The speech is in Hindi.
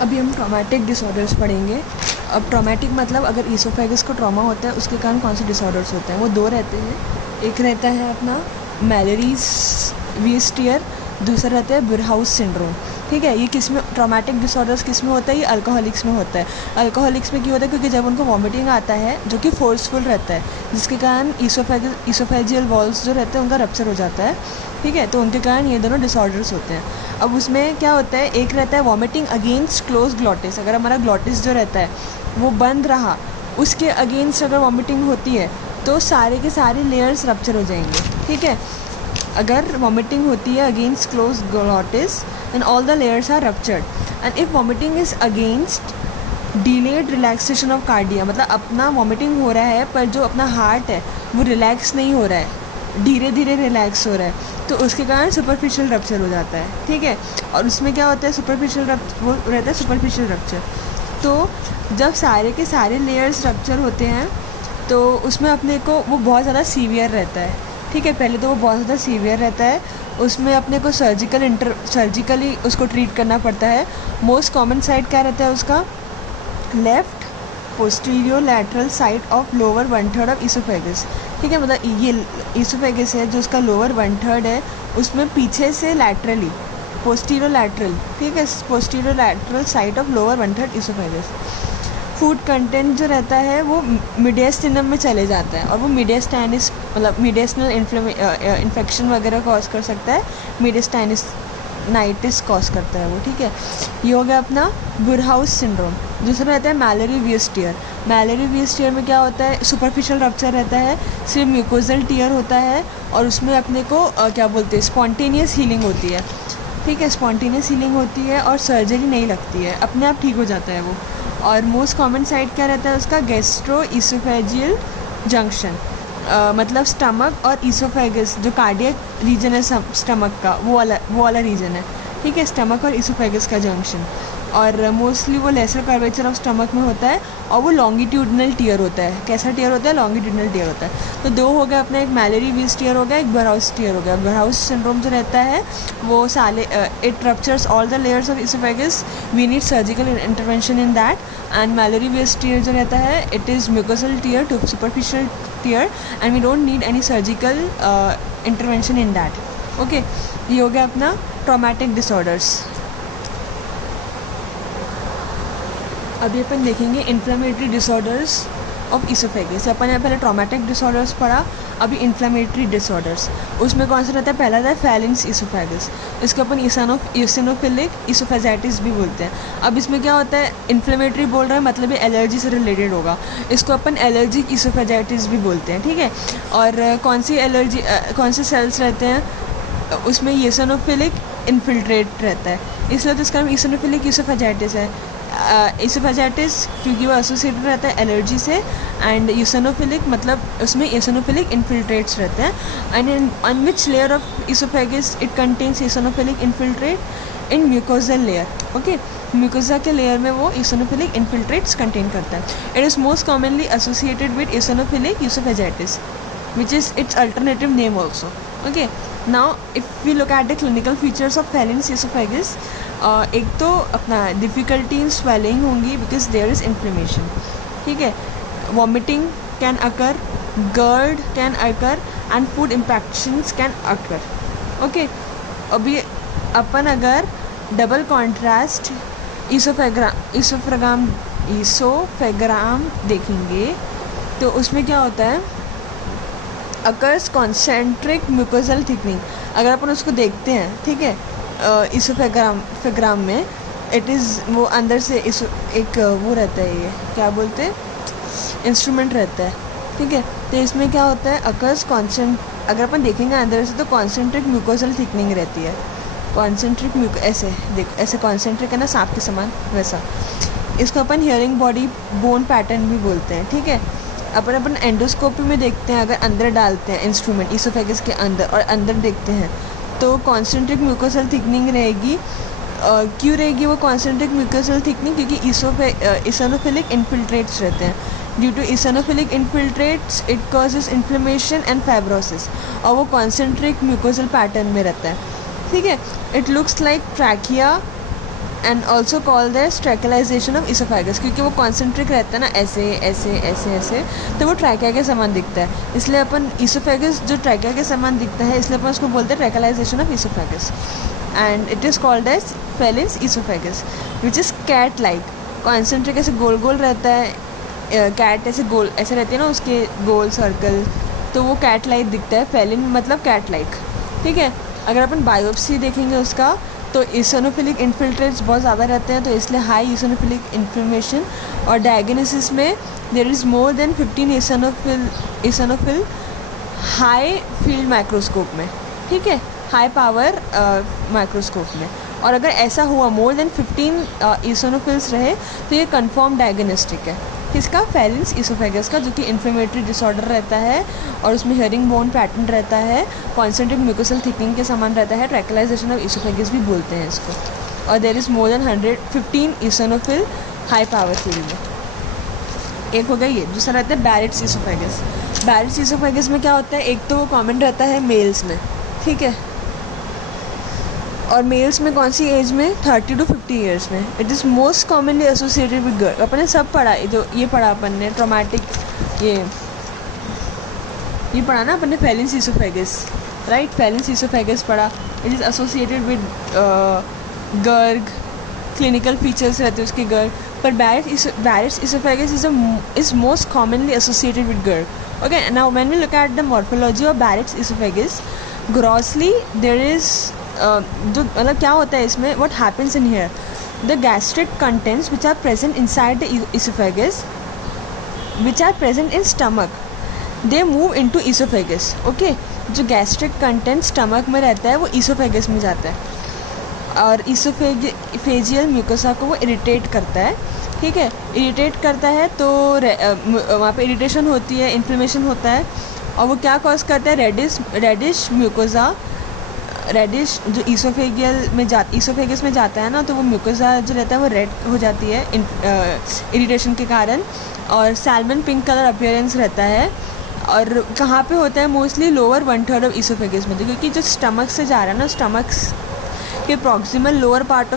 अभी हम ट्रॉमेटिक डिसऑर्डर्स पढ़ेंगे। अब ट्रॉमेटिक मतलब अगर ईसोफेगस को ट्रॉमा होता है उसके कारण कौन से डिसऑर्डर्स होते हैं। वो दो रहते हैं, एक रहता है अपना मैलरीज वीस्टियर, दूसरा रहता है बुरहाउस सिंड्रोम। ठीक है, ये किस में ट्रॉमेटिक डिसऑर्डर्स किस में होता है? ये अल्कोहलिक्स में होता है। अल्कोहलिक्स में क्यों होता है? क्योंकि जब उनको वॉमिटिंग आता है जो कि फोर्सफुल रहता है, जिसके कारण ईसोफेजियल वॉल्स जो रहते हैं उनका रप्चर हो जाता है। ठीक है, तो उनके कारण ये दोनों डिसऑर्डर्स होते हैं। अब उसमें क्या होता है, एक रहता है वॉमिटिंग अगेंस्ट क्लोज ग्लॉटिस। अगर हमारा ग्लॉटिस जो रहता है वो बंद रहा, उसके अगेंस्ट अगर वॉमिटिंग होती है तो सारे के सारे लेयर्स रप्चर हो जाएंगे। ठीक है, अगर वॉमिटिंग होती है against close glottis then all the layers are ruptured, and if vomiting is against delayed relaxation of cardia, मतलब अपना वॉमिटिंग हो रहा है पर जो अपना हार्ट है वो रिलैक्स नहीं हो रहा है, धीरे धीरे रिलैक्स हो रहा है, तो उसके कारण सुपरफिशियल रप्चर हो जाता है। ठीक है, और उसमें क्या होता है, सुपरफिशियल वो रहता है सुपरफिशियल रप्चर। तो जब सारे के सारे लेयर्स रप्चर होते हैं तो उसमें अपने को वो बहुत ज़्यादा सीवियर रहता है। ठीक है, पहले तो वो बहुत ज़्यादा सीवियर रहता है, उसमें अपने को सर्जिकली उसको ट्रीट करना पड़ता है। मोस्ट कॉमन साइड क्या रहता है उसका? Left posterior lateral side of lower 1/3 of oesophagus. ठीक है, मतलब ये ईसोफेगस है जो उसका लोअर 1/3 है, उसमें पीछे से लैटरली पोस्टीरियर लैटरल, ठीक है, posterior lateral side of lower 1/3 oesophagus. Food content जो रहता है वो मीडियस्टिनम में चले जाता है, और वो मीडियस्टाइनिस मतलब मीडियस्टिनल इन्फेक्शन वगैरह कॉज कर सकता है, मीडियस्टाइनिस कॉज करता है वो। ठीक है, ये हो गया अपना बुरहाउस सिंड्रोम। दूसरा रहता है मैलरी वीस्टियर। मैलरी वीस्टियर में क्या होता है, सुपरफिशियल रप्चर रहता है, सिर्फ म्यूकोजल टीयर होता है, और उसमें अपने को क्या बोलते हैं, स्पॉन्टेनियस हीलिंग होती है। ठीक है, स्पॉन्टेनियस हीलिंग होती है और सर्जरी नहीं लगती है, अपने आप ठीक हो जाता है वो। और मोस्ट कॉमन साइट क्या रहता है उसका? गैस्ट्रो ईसोफेजियल जंक्शन, मतलब स्टमक और ईसोफेगस जो कार्डियक रीजन है स्टमक का, वो वाला रीजन है। ठीक है, स्टमक और ईसोफेगस का जंक्शन, और मोस्टली वो लेसर कर्वेचर ऑफ स्टमक में होता है, और वो लॉन्गिट्यूडनल टीयर होता है। कैसा टीयर होता है? लॉन्गिट्यूडनल टीयर होता है। तो दो हो गया अपना, एक मैलरी वीज टीयर हो गया, एक बुरहाउस टीयर हो गया। बुरहाउस सिंड्रोम जो रहता है वो it ruptures all the layers of oesophagus, we need surgical intervention in that. And Mallory Weiss tear जो रहता है it is mucosal tear to superficial tear, and we don't need any surgical intervention in that. Okay, ये हो गया अपना ट्रॉमेटिक डिसऑर्डर्स। अभी अपन देखेंगे इन्फ्लेमेटरी डिसऑर्डर्स ऑफ ईसोफेगस। अपन ने पहले ट्रॉमेटिक डिसऑर्डर्स पढ़ा, अभी इन्फ्लेमेटरी डिसऑर्डर्स। उसमें कौन सा रहता है? पहला था फैलेंस ईसोफेगस, इसको अपन ईसिनोफिलिक ईसोफेजाइटिस भी बोलते हैं। अब इसमें क्या होता है, इन्फ्लेमेटरी बोल रहा है मतलब ये एलर्जी से रिलेटेड होगा, इसको अपन एलर्जिक ईसोफेजाइटिस भी बोलते हैं। ठीक है, और कौन सी एलर्जी कौन से सेल्स रहते हैं उसमें? ईसिनोफिलिक इन्फिल्ट्रेट रहता है, इसलिए तो इसका नाम ईसिनोफिलिक ईसोफेजाइटिस है। ईसोफेजाइटिस क्योंकि वो एसोसिएटेड रहता है एलर्जी से, एंड ईसिनोफिलिक मतलब उसमें ईसिनोफिलिक इन्फिल्ट्रेट्स रहते हैं। And on which layer of oesophagus it contains eosinophilic infiltrate? In mucosal layer. Okay, mucosa के लेयर में वो ईसिनोफिलिक इन्फिल्ट्रेट्स कंटेन करता है। It is most commonly associated with eosinophilic oesophagitis which is its alternative name also. Okay, now if we look at the clinical features of Fallon's esophagus, एक तो अपना difficulty in swallowing होंगी because there is inflammation. ठीक है, vomiting can occur, GERD can occur, and food impactions can occur. Okay, अभी अपन अगर डबल कॉन्ट्रास्ट ईसोफेग्राम देखेंगे तो उसमें क्या होता है, अकर्स कॉन्सेंट्रिक म्यूकोजल थिकनिंग। अगर अपन उसको देखते हैं, ठीक है, ईसोफेग्राम में इट इज़ वो अंदर से एक वो रहता है, ये क्या बोलते हैं, इंस्ट्रूमेंट रहता है। ठीक है, तो इसमें क्या होता है, अकर्स अगर अपन देखेंगे अंदर से तो कॉन्सेंट्रिक म्यूकोजल थिकनिंग रहती है। कॉन्सेंट्रिक ऐसे देखो, ऐसे कॉन्सेंट्रिक है ना सांप के समान, वैसा। इसको अपन हियरिंग बॉडी बोन पैटर्न भी बोलते हैं। ठीक है, अपन एंडोस्कोपी में देखते हैं, अगर अंदर डालते हैं इंस्ट्रूमेंट ईसोफेगस के अंदर और अंदर देखते हैं तो कॉन्सेंट्रिक म्यूकोसल थिकनिंग रहेगी। क्यों रहेगी वो कॉन्सेंट्रिक म्यूकोसल थिकनिंग? क्योंकि ईसोनोफिलिक इन्फिल्ट्रेट्स रहते हैं। Due to eosinophilic infiltrates it causes inflammation and fibrosis, और वो कॉन्सेंट्रिक म्यूकोसल पैटर्न में रहता है। ठीक है, it looks like trachea and also call the trachealisation of oesophagus, क्योंकि वो कॉन्सेंट्रिक रहता है ना, ऐसे ऐसे ऐसे ऐसे, तो वो ट्रैकिया के समान दिखता है, इसलिए अपन इसोफेगस जो ट्रैकिया के समान दिखता है इसलिए अपन उसको बोलते हैं trachealisation of oesophagus. And it is called as felines oesophagus which is cat like. Concentric ऐसे गोल गोल रहता है, कैट ऐसे गोल ऐसे रहती है ना उसके गोल सर्कल, तो वो कैट लाइक दिखता है. फेलिन मतलब कैट लाइक. ठीक है. अगर अपन बायोप्सी देखेंगे उसका तो ईसोनोफिलिक इन्फिल्ट्रेट्स बहुत ज़्यादा रहते हैं, तो इसलिए हाई ईसोनोफिलिक इन्फ्लेमेशन. और डायग्नोसिस में there is more than 15 eosinophil high field microscope में. ठीक है, हाई पावर माइक्रोस्कोप में. और अगर ऐसा हुआ मोर देन 15 ईसोनोफिल्स रहे तो ये कंफर्म डायग्नोस्टिक है किसका, फेलिन्स इसोफेगस का, जो कि इन्फ्लेमेटरी डिसऑर्डर रहता है और उसमें हेयरिंग बोन पैटर्न रहता है, कॉन्सेंट्रिक म्यूकोसल थिकनिंग के समान रहता है. ट्रैकेलाइजेशन ऑफ इसोफेगस भी बोलते हैं इसको. और there is more than 115 eosinophil high power field में. एक हो गया ये. दूसरा रहता है बैरेट्स इसोफेगस. बैरेट्स इसोफेगस में क्या होता है, एक तो वो कॉमन रहता है मेल्स में. ठीक है. और मेल्स में कौन सी एज में, 30 to 50 ईयर्स में. It is most commonly associated with girl. अपन ने सब पढ़ा, जो ये पढ़ा अपन ने ट्रॉमेटिक, ये पढ़ा ना अपन ने felines oesophagus, right. Felines oesophagus पढ़ा. इट इज़ एसोसिएटेड विद गर्ग, क्लिनिकल फीचर्स रहते हैं उसके गर्ग. पर Barrett's oesophagus is most commonly associated with गर्ग. Okay. Now when we look at the morphology of Barrett's oesophagus grossly, there is जो मतलब क्या होता है इसमें, what happens in here, the gastric contents which are present inside the oesophagus which are present in stomach, they move into oesophagus. Okay. जो गैस्ट्रिक कंटेंट स्टमक में रहता है वो इसोफेगस में जाता है और इसोफेजियल म्यूकोसा को वो इरिटेट करता है. ठीक है. इरिटेट करता है तो वहाँ पे इरिटेशन होती है, इन्फ्लेमेशन होता है, और वो क्या कॉज करता है, रेडिश म्यूकोसा, रेडिश जो इसोफेगस में जाता है ना, तो वो म्यूकोसा जो रहता है वो रेड हो जाती है इरिटेशन के कारण, और सैल्मन पिंक कलर अपीयरेंस रहता है. और कहाँ पे होता है, मोस्टली लोअर 1/3 ऑफ इसोफेगस में, क्योंकि जो स्टमक से जा रहा है ना, स्टमक के प्रॉक्सिमल लोअर पार्ट ऑफ